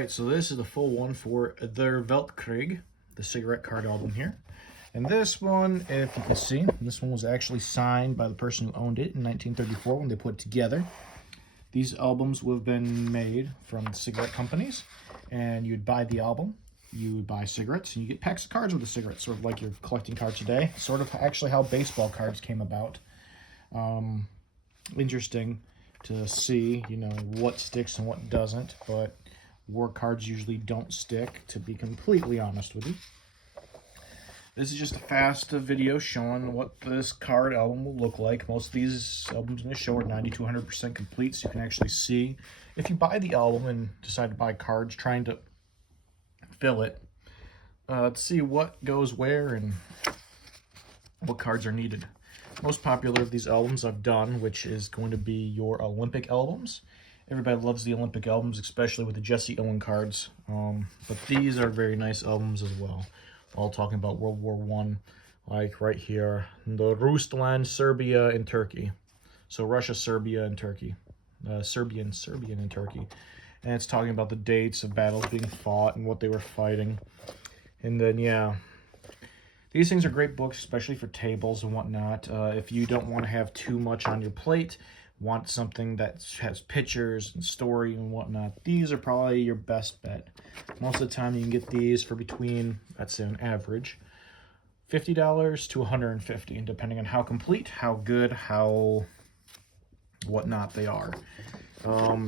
Alright, so this is the full one for their Welt Krieg, the cigarette card album here. And this one, if you can see, this one was actually signed by the person who owned it in 1934 when they put it together. These albums would have been made from cigarette companies, and you'd buy the album, you would buy cigarettes, and you get packs of cards with the cigarettes, sort of like you're collecting cards today. Sort of actually how baseball cards came about. Interesting to see, you know, what sticks and what doesn't, but war cards usually don't stick, to be completely honest with you. This is just a fast video showing what this card album will look like. Most of these albums in the show are 90 to 100% complete, so you can actually see. If you buy the album and decide to buy cards, trying to fill it, to see what goes where and what cards are needed. Most popular of these albums I've done, which is going to be your Olympic albums. Everybody loves the Olympic albums, especially with the Jesse Owen cards. But these are very nice albums as well. All talking about World War I, like right here, the Rusland, Serbia, and Turkey. So Russia, Serbia, and Turkey. Serbian, and Turkey. And it's talking about the dates of battles being fought and what they were fighting. And then, yeah. These things are great books, especially for tables and whatnot. If you don't want to have too much on your plate, want something that has pictures and story and whatnot, these are probably your best bet. Most of the time you can get these for between, let's say on average, $50 to $150, depending on how complete, how good, how whatnot they are.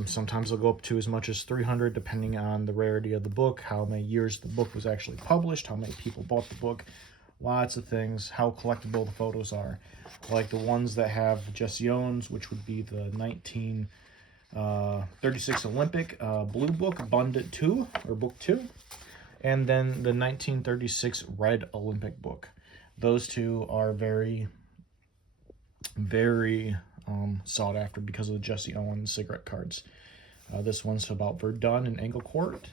Sometimes they'll go up to as much as $300, depending on the rarity of the book, how many years the book was actually published, how many people bought the book. Lots of things, how collectible the photos are. Like the ones that have Jesse Owens, which would be the 1936 Olympic Blue Book, Abundant 2, or Book 2. And then the 1936 Red Olympic Book. Those two are very, very sought after because of the Jesse Owens cigarette cards. This one's about Verdun and Agincourt.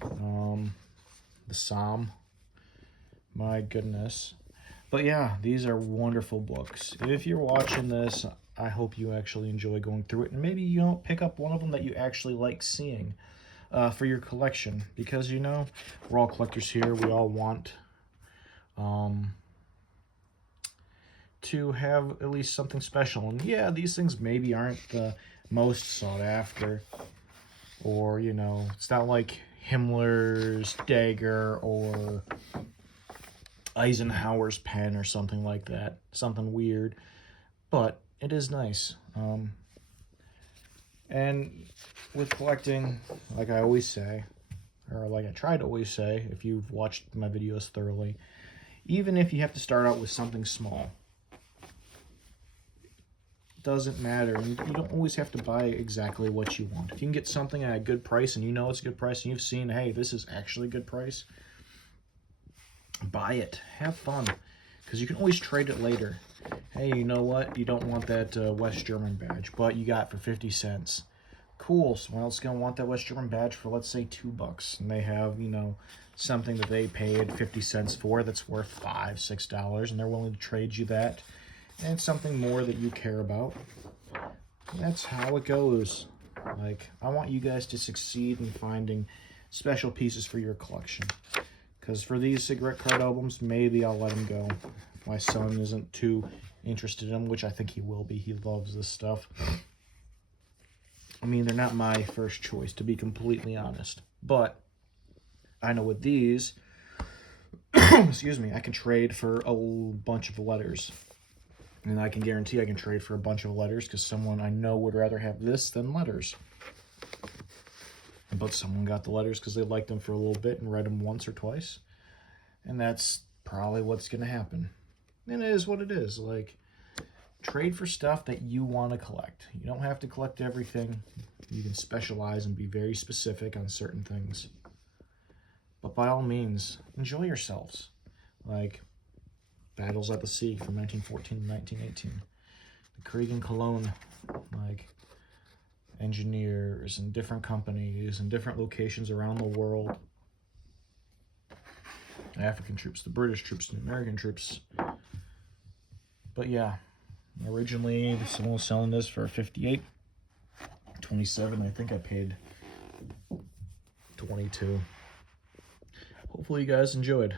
The Somme. My goodness. But yeah, these are wonderful books. If you're watching this, I hope you actually enjoy going through it. And maybe you don't pick up one of them that you actually like seeing for your collection. Because, you know, we're all collectors here. We all want to have at least something special. And yeah, these things maybe aren't the most sought after. Or, you know, it's not like Himmler's dagger or Eisenhower's pen or something like that. Something weird. But it is nice. And with collecting, like I always say, or like I try to always say, if you've watched my videos thoroughly, even if you have to start out with something small, it doesn't matter. You don't always have to buy exactly what you want. If you can get something at a good price and you know it's a good price and you've seen, hey, this is actually a good price, buy it. Have fun. Because you can always trade it later. Hey, you know what? You don't want that West German badge, but you got it for 50 cents. Cool. Someone else is going to want that West German badge for, let's say, $2. And they have, you know, something that they paid 50 cents for that's worth $5, $6. And they're willing to trade you that. And it's something more that you care about. And that's how it goes. Like, I want you guys to succeed in finding special pieces for your collection. Because for these cigarette card albums, maybe I'll let him go. If my son isn't too interested in them, which I think he will be. He loves this stuff. I mean, they're not my first choice, to be completely honest. But I know with these, excuse me, I can trade for a bunch of letters. And I can guarantee I can trade for a bunch of letters because someone I know would rather have this than letters. But someone got the letters because they liked them for a little bit and read them once or twice. And that's probably what's going to happen. And it is what it is. Like, trade for stuff that you want to collect. You don't have to collect everything. You can specialize and be very specific on certain things. But by all means, enjoy yourselves. Like, Battles at the Sea from 1914 to 1918. The Krieg and Cologne, like, engineers and different companies and different locations around the world. African troops, the British troops, the American troops. But yeah, originally someone was selling this for $58.27. I think I paid 22. Hopefully you guys enjoyed.